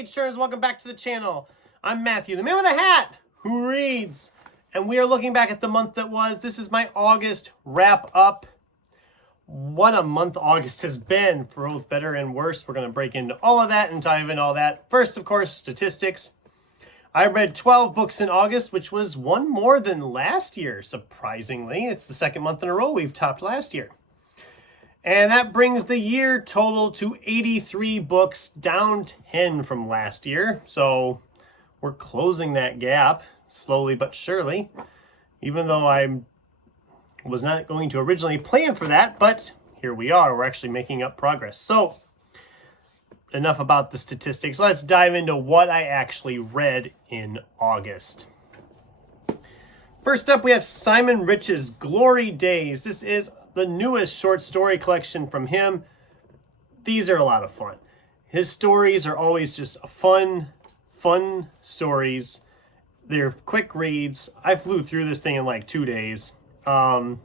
page turns, welcome back to the channel. I'm Matthew, the man with a hat who reads, and we are looking back at the month that was. This is my August wrap up. What a month August has been, for both better and worse. We're going to break into all of that and dive into all that. First, of course, statistics. I read 12 books in August, which was one more than last year, surprisingly. It's the second month in a row we've topped last year. And that brings the year total to 83 books, down 10 from last year. So we're closing that gap slowly but surely, even though I was not going to originally plan for that, but here we are. We're actually making up progress. So enough about the statistics. Let's dive into what I actually read in August. First up, we have Simon Rich's Glory Days. This is the newest short story collection from him. These are a lot of fun. His stories are always just fun stories. They're quick reads. I flew through this thing in like 2 days. Some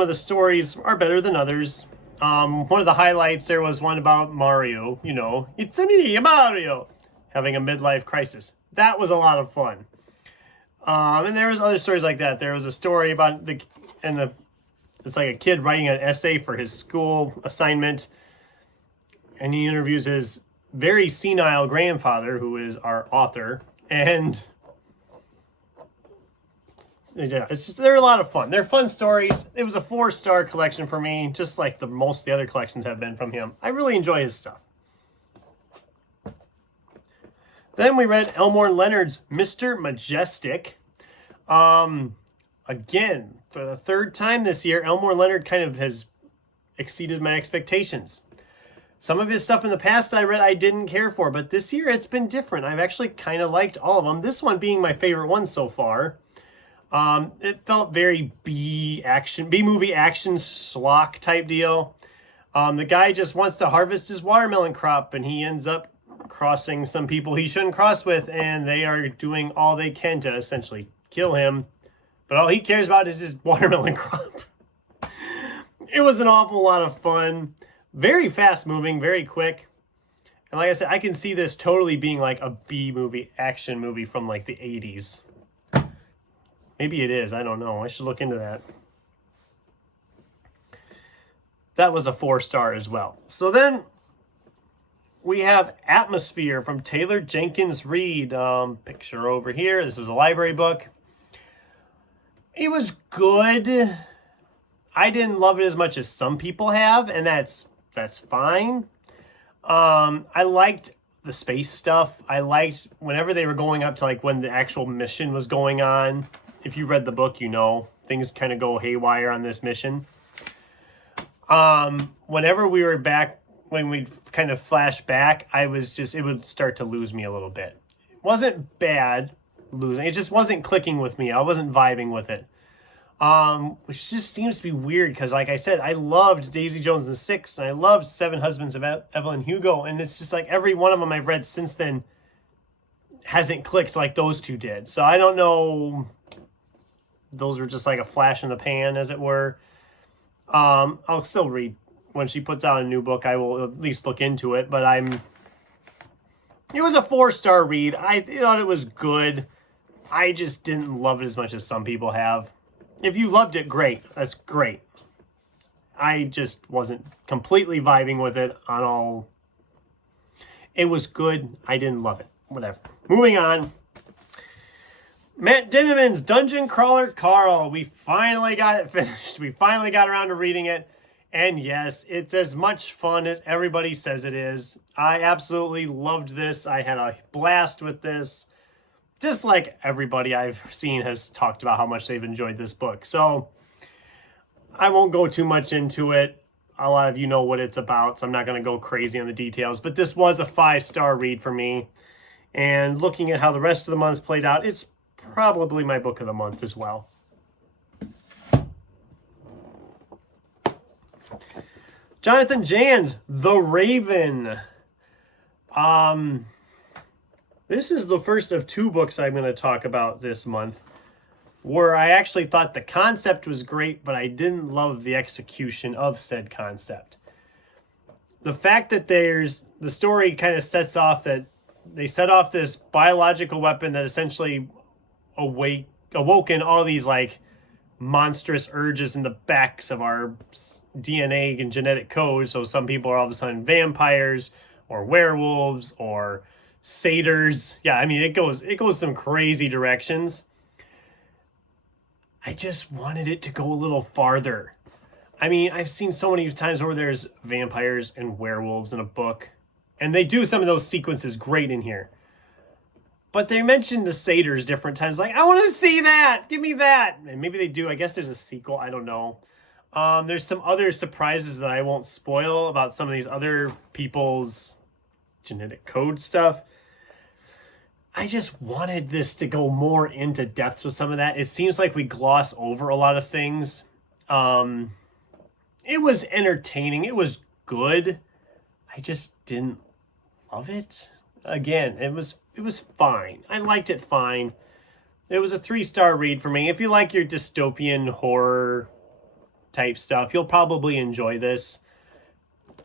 of the stories are better than others. One of the highlights, there was one about Mario, it's me, Mario, having a midlife crisis. That was a lot of fun. And there was other stories like that. There was a story about it's like a kid writing an essay for his school assignment, and he interviews his very senile grandfather, who is our author, and yeah, they're a lot of fun. They're fun stories. It was a 4-star collection for me, just like most of the other collections have been from him. I really enjoy his stuff. Then we read Elmore Leonard's Mr. Majestic. Again, for the third time this year, Elmore Leonard kind of has exceeded my expectations. Some of his stuff in the past I read I didn't care for, but this year it's been different. I've actually kind of liked all of them. This one being my favorite one so far. It felt very B-movie action schlock type deal. The guy just wants to harvest his watermelon crop, and he ends up crossing some people he shouldn't cross with, and they are doing all they can to essentially kill him. But all he cares about is his watermelon crop. It was an awful lot of fun. Very fast moving, very quick. And like I said, I can see this totally being like a B-movie action movie from like the 80s. Maybe it is. I don't know. I should look into that. That was a 4-star as well. So then we have Atmosphere from Taylor Jenkins Reid. Picture over here. This was a library book. It was good. I didn't love it as much as some people have, and that's fine. I liked the space stuff. I liked whenever they were going up to like when the actual mission was going on. If you read the book, things kind of go haywire on this mission. Whenever we were back, when we kind of flash back, it would start to lose me a little bit. It wasn't bad losing. It just wasn't clicking with me. I wasn't vibing with it. Which just seems to be weird because, like I said, I loved Daisy Jones and the Six, and I loved Seven Husbands of Evelyn Hugo, and it's just like every one of them I've read since then hasn't clicked like those two did. So I don't know. Those were just like a flash in the pan, as it were. I'll still read when she puts out a new book. I will at least look into it, but it was a 4-star read. I thought it was good. I just didn't love it as much as some people have. If you loved it, great. That's great. I just wasn't completely vibing with it on all. It was good. I didn't love it. Whatever. Moving on. Matt Dinamon's Dungeon Crawler Carl. We finally got it finished. We finally got around to reading it. And yes, it's as much fun as everybody says it is. I absolutely loved this. I had a blast with this. Just like everybody I've seen has talked about how much they've enjoyed this book. So I won't go too much into it. A lot of you know what it's about, so I'm not going to go crazy on the details. But this was a 5-star read for me. And looking at how the rest of the month played out, it's probably my book of the month as well. Jonathan Jan's The Raven. This is the first of 2 books I'm going to talk about this month, where I actually thought the concept was great, but I didn't love the execution of said concept. the fact that the story kind of sets off that they set off this biological weapon that essentially awoken all these like monstrous urges in the backs of our DNA and genetic code. So some people are all of a sudden vampires or werewolves or satyrs. Yeah, I mean it goes some crazy directions. I just wanted it to go a little farther. I mean, I've seen so many times where there's vampires and werewolves in a book, and they do some of those sequences great in here. But they mentioned the satyrs different times, like, I want to see that! Give me that! And maybe they do. I guess there's a sequel. I don't know. There's some other surprises that I won't spoil about some of these other people's genetic code stuff. I just wanted this to go more into depth with some of that. It seems like we gloss over a lot of things. It was entertaining. It was good. I just didn't love it. Again, it was fine. I liked it fine. It was a 3-star read for me. If you like your dystopian horror type stuff, you'll probably enjoy this.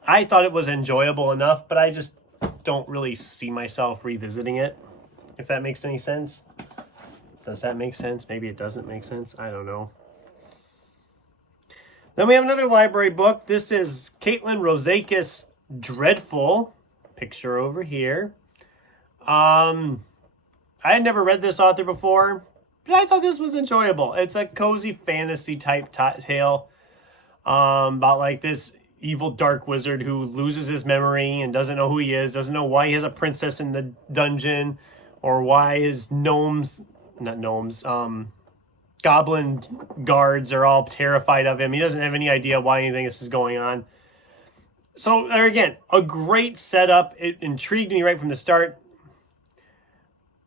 I thought it was enjoyable enough, but I just don't really see myself revisiting it. If that makes any sense. Does that make sense? Maybe it doesn't make sense. I don't know. Then we have another library book. This is Caitlin Rosakis Dreadful. Picture over here. I had never read this author before, but I thought this was enjoyable. It's a cozy fantasy type tale about like this evil dark wizard who loses his memory and doesn't know who he is, doesn't know why he has a princess in the dungeon, or why his goblin guards are all terrified of him. He doesn't have any idea why anything this is going on. So, again, a great setup. It intrigued me right from the start.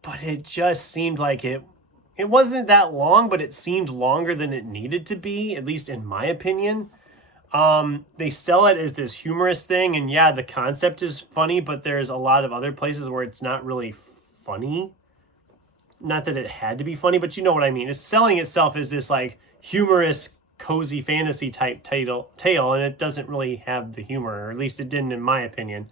But it just seemed like it wasn't that long, but it seemed longer than it needed to be, at least in my opinion. They sell it as this humorous thing, and yeah, the concept is funny, but there's a lot of other places where it's not really funny. Not that it had to be funny, but you know what I mean. It's selling itself as this like humorous, cozy fantasy type tale, and it doesn't really have the humor, or at least it didn't in my opinion.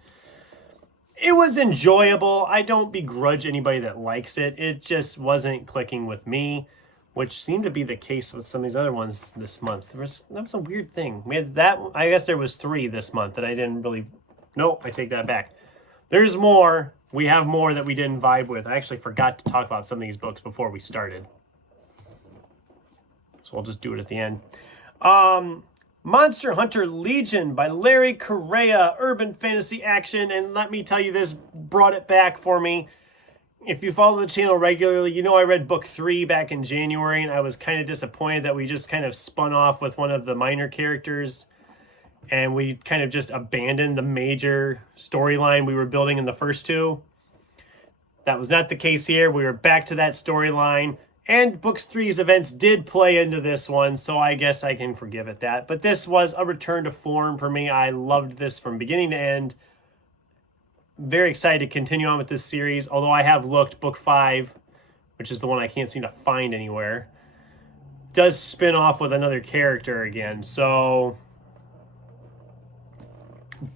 It was enjoyable. I don't begrudge anybody that likes it. It just wasn't clicking with me, which seemed to be the case with some of these other ones this month. That was a weird thing. We had that. I guess there was 3 this month that I didn't really. Nope, I take that back. There's more. We have more that we didn't vibe with. I actually forgot to talk about some of these books before we started, so I'll just do it at the end. Monster Hunter Legion by Larry Correia, urban fantasy action, and let me tell you, this brought it back for me. If you follow the channel regularly, you know I read book 3 back in January, and I was kind of disappointed that we just kind of spun off with one of the minor characters, and we kind of just abandoned the major storyline we were building in the first 2. That was not the case here. We were back to that storyline. And Books 3's events did play into this one, so I guess I can forgive it that. But this was a return to form for me. I loved this from beginning to end. Very excited to continue on with this series, although I have looked. Book 5, which is the one I can't seem to find anywhere, does spin off with another character again. So,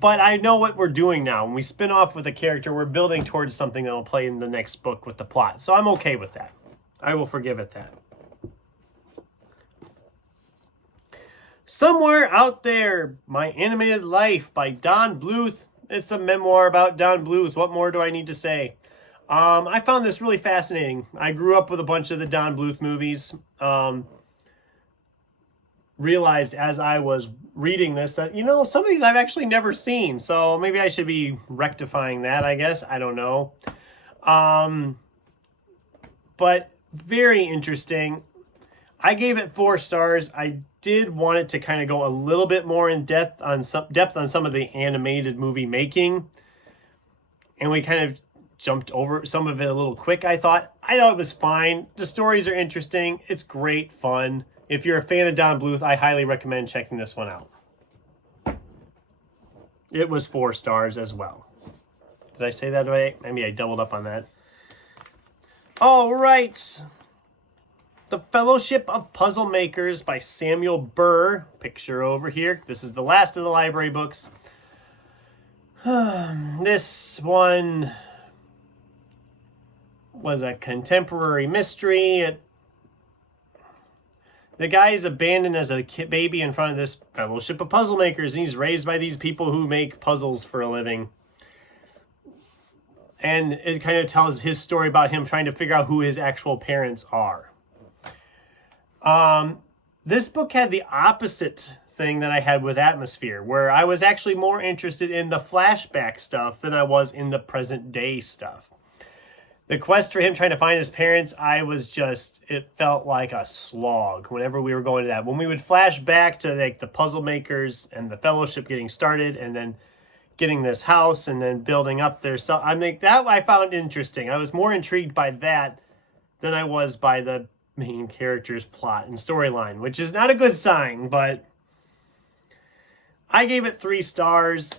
but I know what we're doing now. When we spin off with a character, we're building towards something that will play in the next book with the plot. So I'm okay with that. I will forgive it that. Somewhere Out There, My Animated Life by Don Bluth. It's a memoir about Don Bluth. What more do I need to say? I found this really fascinating. I grew up with a bunch of the Don Bluth movies. Realized as I was reading this that, you know, some of these I've actually never seen. So maybe I should be rectifying that, I guess. I don't know. But very interesting. I gave it 4 stars. I did want it to kind of go a little bit more in depth on some of the animated movie making, and we kind of jumped over some of it a little quick. I thought it was fine. The stories are interesting. It's great fun. If you're a fan of Don Bluth, I highly recommend checking this one out. It was 4 stars as well. Did I say that right? Maybe I doubled up on that. All right. The Fellowship of Puzzle Makers by Samuel Burr. Picture over here. This is the last of the library books. This one was a contemporary mystery. The guy is abandoned as a baby in front of this fellowship of puzzle makers, and he's raised by these people who make puzzles for a living. And it kind of tells his story about him trying to figure out who his actual parents are. This book had the opposite thing that I had with Atmosphere, where I was actually more interested in the flashback stuff than I was in the present day stuff. The quest for him trying to find his parents, it felt like a slog whenever we were going to that. When we would flash back to like the puzzle makers and the fellowship getting started and then getting this house and then building up their stuff, I think that I found interesting. I was more intrigued by that than I was by the main character's plot and storyline, which is not a good sign, but I gave it 3 stars.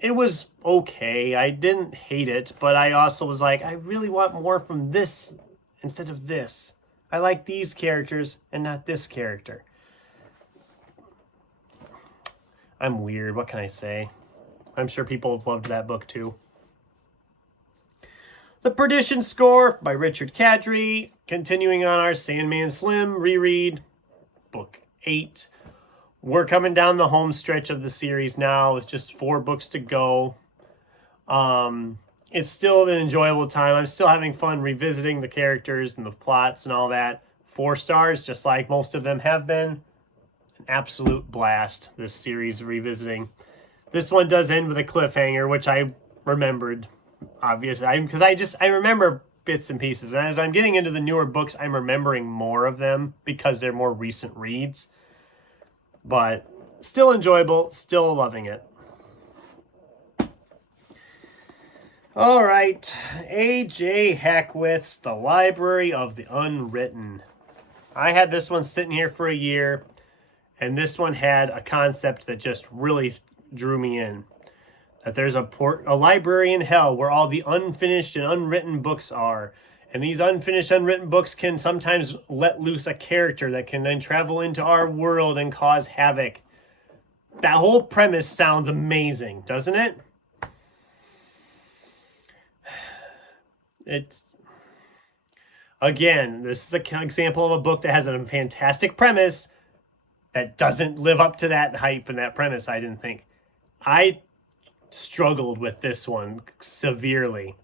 It was okay. I didn't hate it, but I also was like, I really want more from this instead of this. I like these characters and not this character. I'm weird. What can I say? I'm sure people have loved that book too. The Perdition Score by Richard Kadrey. Continuing on our Sandman Slim reread. Book 8. We're coming down the home stretch of the series now with just 4 books to go. It's still an enjoyable time. I'm still having fun revisiting the characters and the plots and all that. 4 stars, just like most of them have been. An absolute blast, this series revisiting. This one does end with a cliffhanger, which I remembered, obviously. Because I remember bits and pieces. And as I'm getting into the newer books, I'm remembering more of them because they're more recent reads. But still enjoyable, still loving it. All right, A.J. Hackwith's The Library of the Unwritten. I had this one sitting here for a year, and this one had a concept that just really drew me in. That there's a library in hell where all the unfinished and unwritten books are. And these unfinished, unwritten books can sometimes let loose a character that can then travel into our world and cause havoc. That whole premise sounds amazing, doesn't it? Again, this is an example of a book that has a fantastic premise that doesn't live up to that hype and that premise, I didn't think. I struggled with this one severely.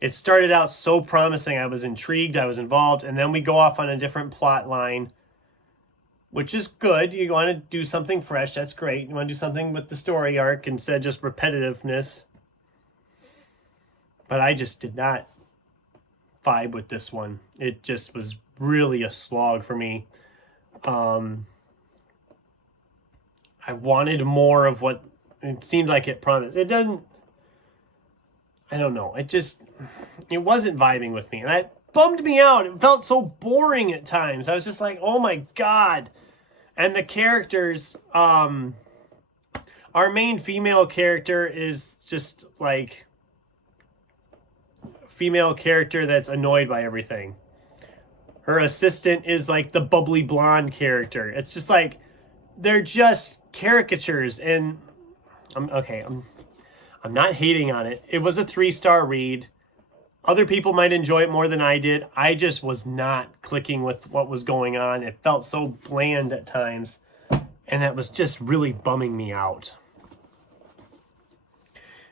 It started out so promising. I was intrigued. I was involved. And then we go off on a different plot line, which is good. You want to do something fresh. That's great. You want to do something with the story arc instead of just repetitiveness. But I just did not vibe with this one. It just was really a slog for me. I wanted more of what it seemed like it promised. It doesn't. I don't know. It wasn't vibing with me. And it bummed me out. It felt so boring at times. I was just like, oh my God. And the characters, our main female character is just like a female character that's annoyed by everything. Her assistant is like the bubbly blonde character. It's just like, they're just caricatures. And I'm not hating on it. It was a 3-star read. Other people might enjoy it more than I did. I just was not clicking with what was going on. It felt so bland at times. And that was just really bumming me out.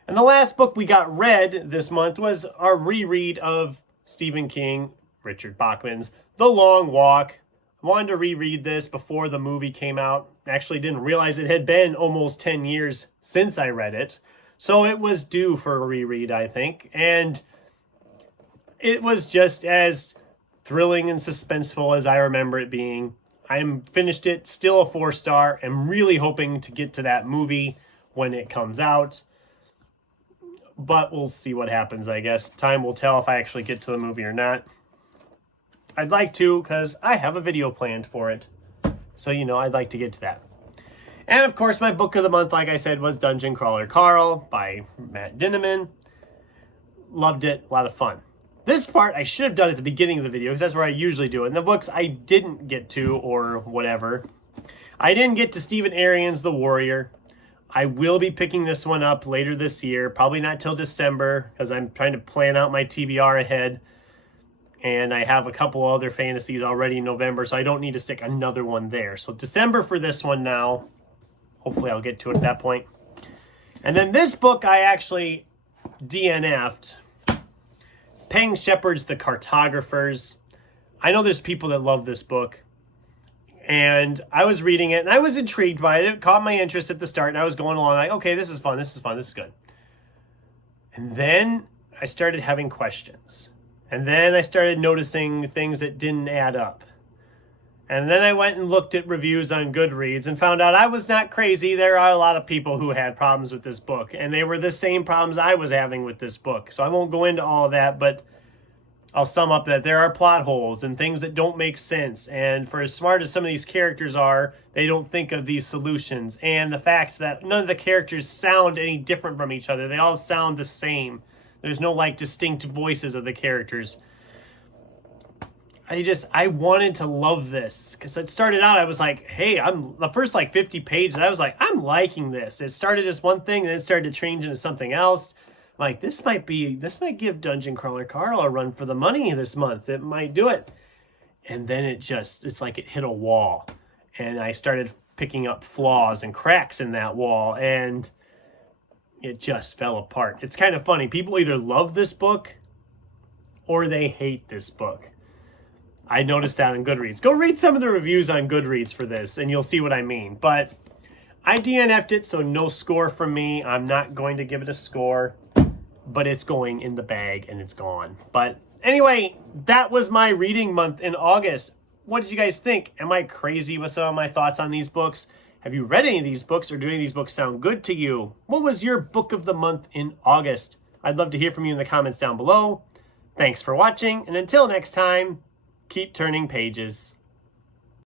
And the last book we got read this month was our reread of Stephen King, Richard Bachman's The Long Walk. I wanted to reread this before the movie came out. Actually didn't realize it had been almost 10 years since I read it. So it was due for a reread, I think. And it was just as thrilling and suspenseful as I remember it being. I finished it, still a 4-star. I'm really hoping to get to that movie when it comes out. But we'll see what happens, I guess. Time will tell if I actually get to the movie or not. I'd like to, because I have a video planned for it. So, I'd like to get to that. And, of course, my book of the month, like I said, was Dungeon Crawler Carl by Matt Dinniman. Loved it. A lot of fun. This part I should have done at the beginning of the video, because that's where I usually do it. And the books I didn't get to, or whatever. I didn't get to Stephen Arian's The Warrior. I will be picking this one up later this year, probably not till December, because I'm trying to plan out my TBR ahead. And I have a couple other fantasies already in November, so I don't need to stick another one there. So December for this one now. Hopefully I'll get to it at that point. And then this book I actually DNF'd. Peng Shepherd's The Cartographers. I know there's people that love this book. And I was reading it, and I was intrigued by it. It caught my interest at the start, and I was going along like, okay, this is fun, this is fun, this is good. And then I started having questions. And then I started noticing things that didn't add up. And then I went and looked at reviews on Goodreads and found out I was not crazy. There are a lot of people who had problems with this book, and they were the same problems I was having with this book. So I won't go into all of that, but I'll sum up that there are plot holes and things that don't make sense. And for as smart as some of these characters are, they don't think of these solutions. And the fact that none of the characters sound any different from each other. They all sound the same. There's no like distinct voices of the characters. I wanted to love this because it started out, I was like, hey, the first like 50 pages, I was like, I'm liking this. It started as one thing and then it started to change into something else. Like, this might give Dungeon Crawler Carl a run for the money this month. It might do it. And then it's like it hit a wall. And I started picking up flaws and cracks in that wall. And it just fell apart. It's kind of funny. People either love this book or they hate this book. I noticed that on Goodreads. Go read some of the reviews on Goodreads for this, and you'll see what I mean. But I DNF'd it, so no score from me. I'm not going to give it a score, but it's going in the bag, and it's gone. But anyway, that was my reading month in August. What did you guys think? Am I crazy with some of my thoughts on these books? Have you read any of these books, or do any of these books sound good to you? What was your book of the month in August? I'd love to hear from you in the comments down below. Thanks for watching, and until next time, keep turning pages.